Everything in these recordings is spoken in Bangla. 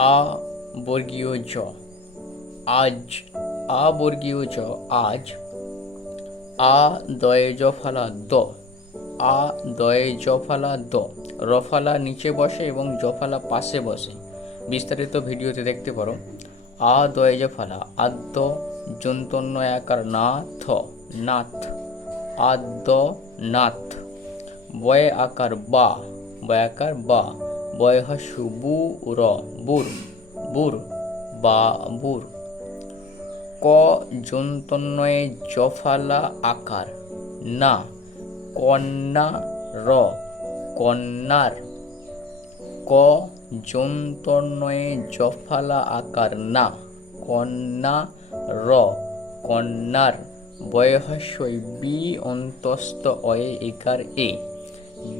আ বর্গীয় জ। আজ আ বর্গীয় জ, আজ আ দয়ে জ ফালা দ। আ দয়ে জ ফালা দ। রফালা নিচে বসে এবং জফালা পাশে বসে। বিস্তারিত ভিডিওতে দেখতে পারো। আ দয়ে জ ফালা আদ্য জন্তন্য একার থ নাথ, আদ্য নাথ। বয়ে আকার বা বয় আকার বা। বয় হাসু বু র, বুর বুর, বা বুর। ক যন্তন্নয়ে জফালা আকার, না, কন্যা র, কন্যার। ক যন্তন্নয়ে জফালা আকার, না, কন্যা র, কন্যার। বয়হস্যই বি অন্তস্থ অয়ে একার এ,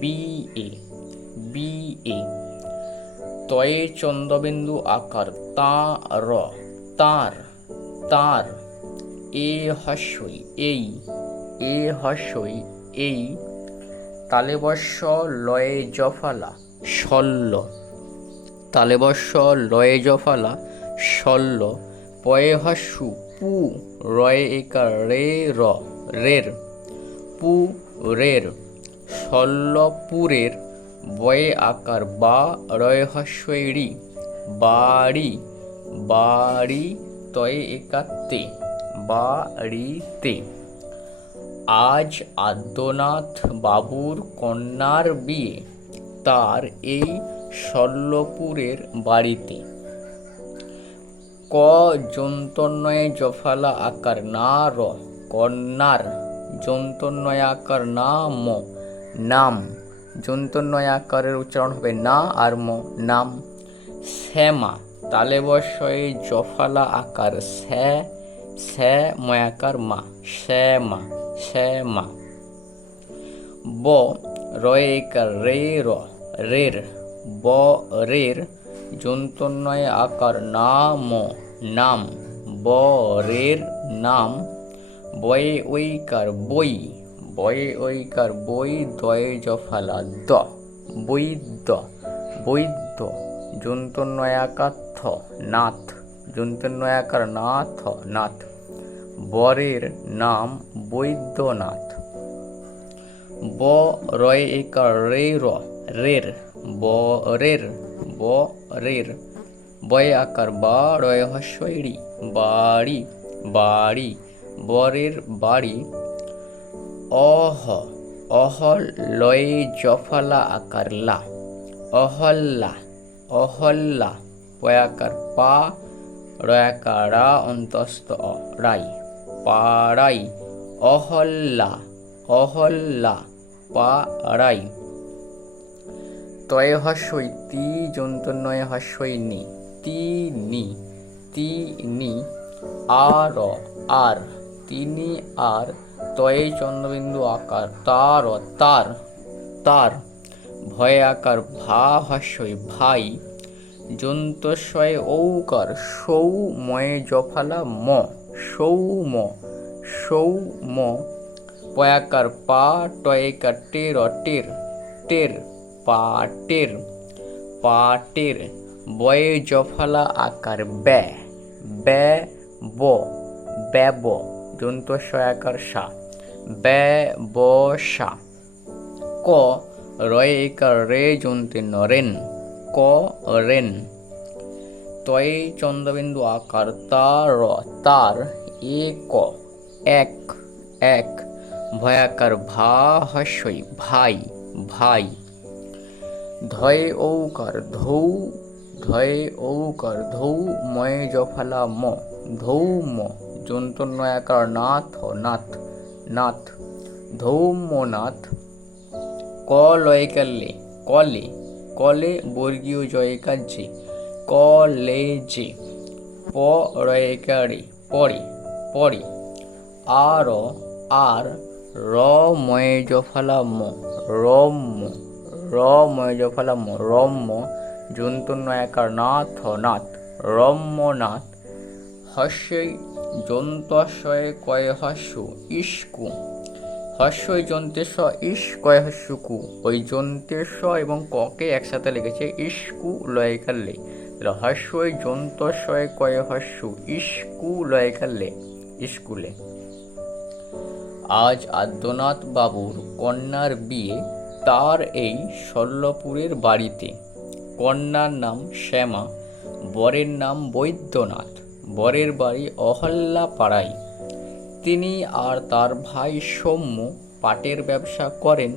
বি এ বি এ। তয়ে চন্দ্রবিন্দু আকার, তা, র, তার তার, এ হস্যই, এই, এ হস্যই, এই তালেবস্য লয়ে জফালা শল্য তালেবস্য লয়ে জফালা শল্য পয়ে হস্যু, পু, রয়ে একার রে, র, রের, পু, রের শল্যপুরের বয়ে আকার বা রয় হস্যই বাড়ি বাড়ি তয়ে একাত্তে, বাড়িতে। আজ আদ্যনাথ বাবুর কন্যার বিয়ে, তার এই শল্যপুরের বাড়িতে। ক যন্তন্নয়ে জফালা আকার না র, কন্যার যন্তন্নয় আকার না ম, নাম। যন্তন্নয় আকারের উচ্চারণ হবে না আর ম, নাম। শ্যামা তালে বর্ষয়ে জফালা আকার। শ্যা শ্যা, ময়াকার মা। শ্যামা শ্যামা। ব, রয়ে একার রে, র, রের। ব, রের যন্তন্নয় আকার নাম নাম। ব, রের, নাম। বয়ে ঐকার বই। বয়ে ঐকার বই দয়ে জফালা দ বৈদ্য বৈদ্য যন্তন্নয়াকার থ নাথ, যন্তন্নয়াকার নাথ নাথ। বরের নাম বৈদ্যনাথ। ব রয়ে একার রে র, রের, ব রের ব রের। বয়ে আকার বা রয়ে হস্যইড়ি, বাড়ি বাড়ি। বরের বাড়ি অহ অহল লয়ে জফলা আকার লা অহল্লা অহল্লা পয়াকার পা রয়াকারা অন্তস্থ অ রাই পাড়াই অহল্লা অহল্লা পাড়াই তয়ে হস্যই তি যন্তন্নয়ে হস্যই নি। তিনি তিনি আর আর তিনি আর তয়ে চন্দ্রবিন্দু আকার, তার তার তার, ভয়ে আকার ভা হস্যই ভাই যন্তস্বয়ে ঔকার, সৌ ময়ে জফালা ম, সৌ ম সৌ ম, পয়াকার পা টয়েকার টের টের টের পাটের পাটের বয়ে জফালা আকার ব্যা ব্যা ব ব্যব দন্ত সয়াকার সা। ব্যা ব ক, রয়ে রে জন্তে নরেন। ক, রেন। তয়ে চন্দ্রবিন্দু আকার তার তার এক এক এক। ভয়াকার ভা, হস্যই ভাই ভাই। ধয়ে ঔকার ধৌ, ধয়ে ঔকার ধৌ, ময়ে জফালা ম। ধৌম যন্তন্নয়াকার নাথ নাথ। নাথ ধৌমনাথ ক কলে কলে বর্গীয় জয়কার যে কলে যে, প রয়কারে, পরে পরে আর আর, র ময়ে জফালা ম রম্য, র ময় জফালাম রম্য যন্তন্নয়াকার নাথ নাথ রম্যনাথ হস্যই যন্তস্বয়ে কয়ে হস্য ইস্কু হস্যই যন্তেশ ইস কয় হস্যকু। ওই যন্তেশ এবং ককে একসাথে লিখেছে ইস্কু লয়কাল্লে রহস্যই যন্তস্বয় কয় হস্য স্কুলয়কালে স্কুলে আজ আদ্যনাথ বাবুর কন্যার বিয়ে তার এই শল্যপুরের বাড়িতে। কন্যার নাম শ্যামা, বরের নাম বৈদ্যনাথ। বরের বাড়ি অহল্যা পাড়ায় তিনি আর তার ভাই সৌম্য পাটের ব্যবসা করেন।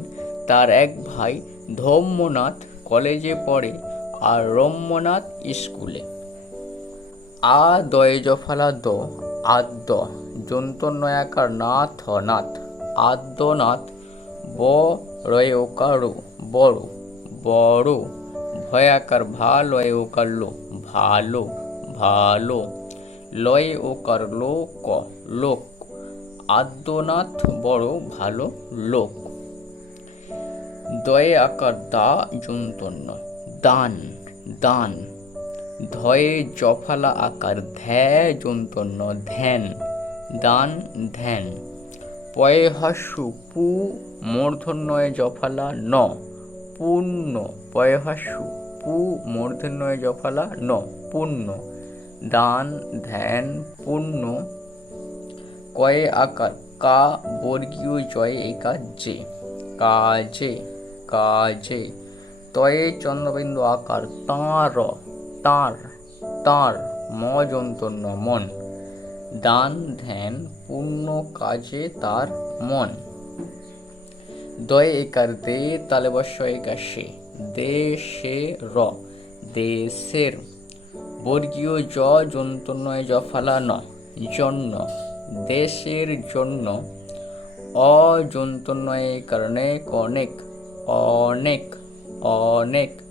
তার এক ভাই ধৌম্যনাথ কলেজে পড়ে আর রম্যনাথ স্কুলে। আ দয়ে জফালা দ আদ্য যন্তনয়াকার নাথ নাথ আদ্যনাথ ব রয়ে বড় বড় ভয়াকার ভালো ওকার ভালো ভালো। লয়ে ওকার লোক লোক। আদ্যনাথ বড় ভালো লোক। দয়ে আকার দা যন্তন্য। দান দান। ধয়ে জফালা আকার ধ্যা যন্তন্য, ধ্যান। দান, ধ্যান। পয়ে হাস্যু পু, মূর্ধন্যয়ে জফালা ন। পূর্ণ পয়ে হাস্যু পু, মূর্ধন্যয়ে জফালা ন। পূর্ণ দান, ধ্যান পূর্ণ কয়ে আকার কা, বর্গীয় জয় একা যে কাজে কাজে তয়ে চন্দ্রবিন্দু আকার, তাঁর তাঁর তাঁর ম যন্তন্য মন। দান, ধ্যান পূর্ণ কাজে তার মন। দয়ে একার দে, তালে বর্ষ একা সে দেশে র দেশের বর্গীয় জ যন্তন্নয় জফালা ন জন্য, দেশের জন্য অযন্তন্নয় কারণে অনেক অনেক অনেক,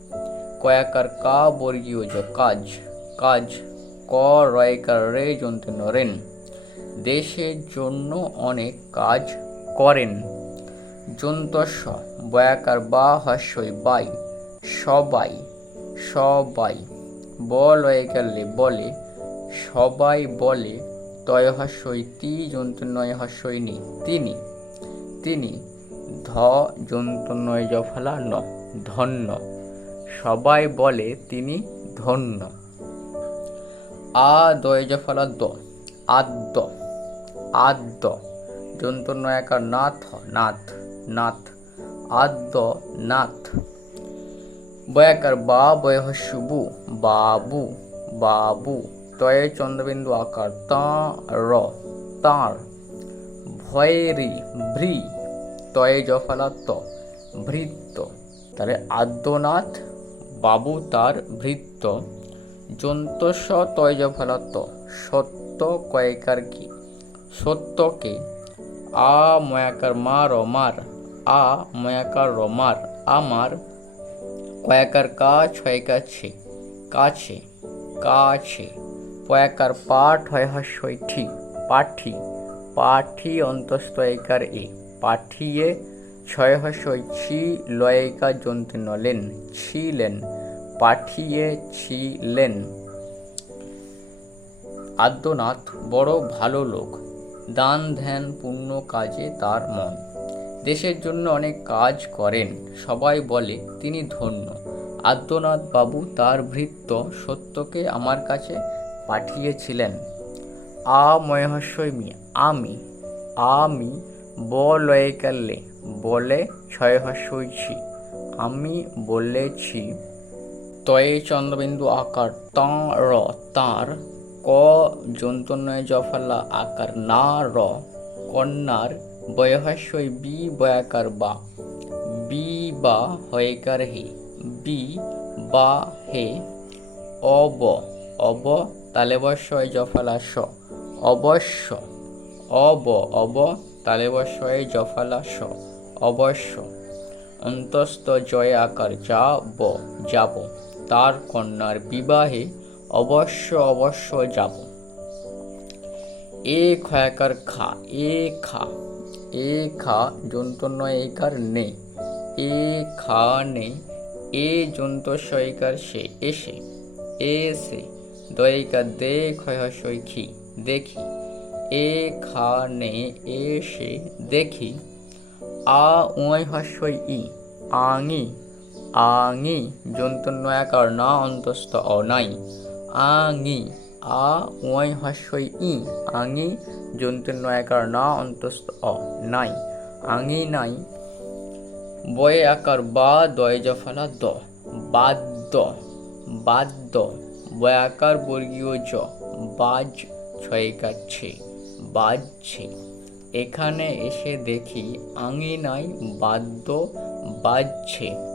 কয়াকার কা বর্গীয় জ, কাজ কাজ, ক রয়কার রে যন্তন্য রেন দেশের জন্য অনেক কাজ করেন যন্তস্ব বয়াকার বা হাস্যই বাই, সবাই সবাই। বল হয়ে গেলে বলে, সবাই বলে, তয় হাস্যই তি যন্তনয় হাস্যই নি, তিনি। তিনি, ধ যন্তনয় জফলা ন, ধন্য। সবাই বলে, তিনি ধন্য। আ, দয় জফলা দ, আদ্য আদ্য। যন্তনয়াকার নাথ নাথ নাথ। আদ্য, নাথ। বয়াকার বা বয়হস্যুবু বাবু বাবু, তয়ে চন্দ্রবিন্দু আকার তা, র, তাঁর। ভয়েরি, ভ্রি, তয়ে জফলা ত ভৃত্য তাহলে আদ্যনাথ, বাবু তার ভৃত্য যন্তস্ব তয় জফলা ত সত্য কয়েকার কি? সত্যকে আ ময়াকার মা রমার আ ময়াকার রমার, আমার কয়াকার কা ছয়কার ছে কাছে কাছে। পয়াকার পাঠ হয় হাস্যই ঠিক পাঠি পাঠি অন্তস্থ একার এ। পাঠিয়ে ছয় হাস্যই ছি লয়িকা জন্তু নলেন, ছিলেন, পাঠিয়ে ছিলেন। আদ্যনাথ বড় ভালো লোক দান ধ্যান পুণ্য কাজে তার মন। দেশের জন্য অনেক কাজ করেন। সবাই বলে, তিনি ধন্য। আদ্যনাথ বাবু তার ভৃত্য সত্যকে আমার কাছে পাঠিয়েছিলেন। আ ময়হস্যই মি আমি আমি বলয়কালে বলে ছয় হস্যইছি আমি বলেছি, তয়ে চন্দ্রবিন্দু আকার তাঁর তাঁর ক যন্তনয় জফলা আকার না র, কন্যার বয়হাস্যই বি বয়াকার বা। বি বা হয়কার হে। বি বা হে। অব অব তালেবস্বয় জফলা স। অবশ্য অব অব তালেবস্বয় জফলা স। অবশ্য অন্তস্থ জয় আকার যা ব, যাব। তার কন্যার বিবাহে অবশ্য অবশ্য যাব। এ খয়াকার খা। এ খা। এ খা যন্তন্য একার নে, এ খা নে, এ যন্ত সইকার সে এসে এসে দয়িকা দে ক্ষয় সৈখি, দেখি, এ খা নে এসে দেখি, আ উয় হস্যই ই, আঙি আঙি যন্তন্য একার না অন্তস্থ অ নাই আঙি আ ওয়াই হস্যই ই। আঙি যন্তন্য একার না, অন্তস্থ অ, নাই। আঙি নাই। বয়ে আকার বা, দয় জফলা দ। বাদ্য বাদ্য বয়াকার বর্গীয় জ। বাজ ছয় কাচ্ছে বাজছে। এখানে এসে দেখি আঙিনায় বাদ্য বাজছে।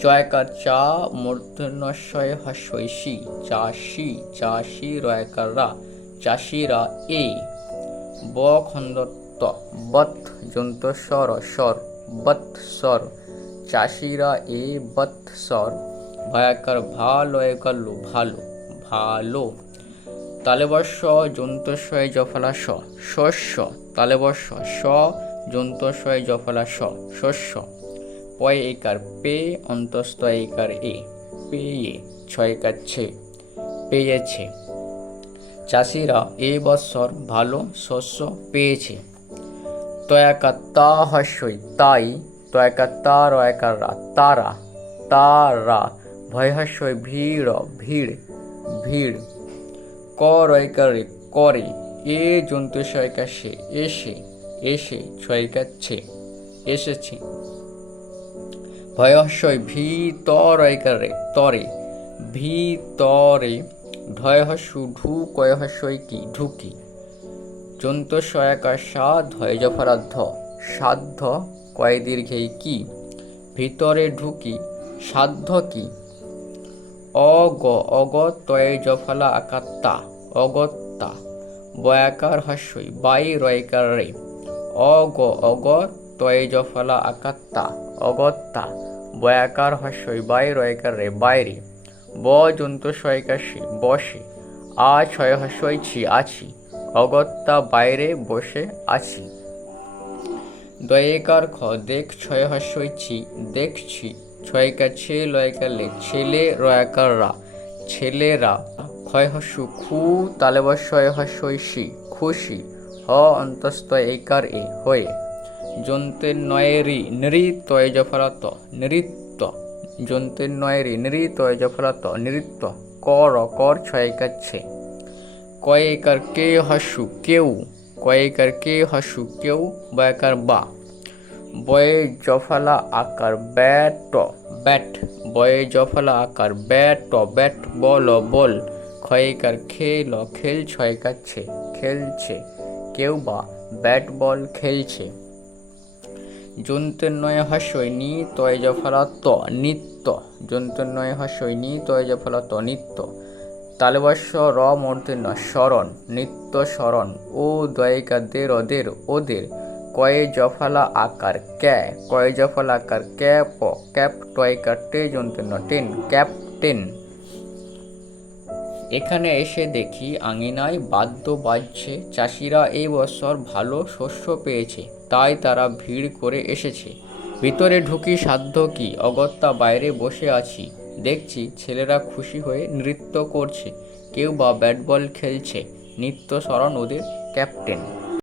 চয়কার চা মূর্ধন্যশয় হস্যৈষী চাষি চাষি রয়কাররা, চাষিরা এ। ব খন্দত্ত বত যন্তস্বর স্বর বত স্বর, চাষিরা এ বত স্বর। ভয়াকার ভালো একাল্লু ভালো ভালো। তালেবর্ষ যন্তস্বয় জফলা স শস্য। তালেবর্ষ স যন্তস্বয় জফলা স শস্য। পয় একার পে অন্তস্থ একার এ, পেয়ে ছয় কাচ্ছে, পেয়েছে। চাষিরা এ বৎসর ভালো শস্য পেয়েছে। তয়াকা তা হস্যই, তাই তয়াকা তা রয়াকার রা, তারা তারা, ভয় হস্যই ভিড় ভিড় ভিড়। ক রয়কারে করে, এ জন্তু সয়কা সে এসে এসে ছয়কাচ্ছে এসেছে। ভয়স্বই ভিতরয়কারে তরে ভিতরে ধয়হস্যু ঢু কয়হস্যই কি ঢুকি জন্তু সয়াকা সাধ হয় জফরাধ্য সাধ্য কয় দীর্ঘেই কি ভিতরে ঢুকি সাধ্য কি? অগ অগ তয় জফলা আকাত্তা, অগত্তা। বয়াকার হস্যই বাই রয়কার রে অগ অগ তয়ে জফলা আকাত্তা অগত্তা বয়াকার হস্যই, বাই রয়কার রে, বাইরে। ব জন্তু সয়কাশি বসে। আ ছয় হস্যই ছি, আছি। অগত্যা, বাইরে, বসে, আছি। দয়েকার খ, দেখ ছয় হস্যই ছি। দেখছি ছয়কা ছে লয়কার লে, ছেলে রয়াকার রা ছেলেরা ক্ষয় হস্যু খু তালেবস্বয় হস্যই সি খুশি হ, অন্তস্থ এইকার এ, হয়ে। যন্তের নয়েরি নৃ তয় জফলাত নৃত্য। যন্তের নয়েরি নৃ তয় জফলাত নৃত্য। কর কর ছয়কাচ্ছে কয়েকার কে হসু কেউ কয়েকার কে হসু কেউ বয়াকার বা। বয়ে জফলা আকার ব্যাট ব্যাট। বয়ে জফলা আকার ব্যাট ব্যাট বল বল। ক্ষয়কার খেল খেল ছয় কাচ্ছে খেলছে। কেউ বা। ব্যাট বল খেলছে। যন্তন্নয় হস্যই নি তয় জফলা ত নিত্য যন্তন্নয় হস্যই নি তয় জফলা ত নিত্য তালবস্য র মূর্ধন্য স্মরণ নিত্য স্মরণ ও দয়িকা দের ওদের। ওদের কয়ে জফলা আকার ক্যা? কয়ে জফলা আকার ক্যাপ ক্যাপ টয়কার টে যন্তন্য টেন ক্যাপ্টেন। এখানে এসে দেখি আঙিনায় বাদ্য বাজছে চাষিরা এই বছর ভালো শস্য পেয়েছে, তাই তারা ভিড় করে এসেছে। ভিতরে ঢুকি সাধ্য কি? অগত্যা বাইরে বসে আছি। দেখছি ছেলেরা খুশি হয়ে নৃত্য করছে। কেউ বা ব্যাট বল খেলছে। নিত্য স্মরণ ওদের ক্যাপ্টেন।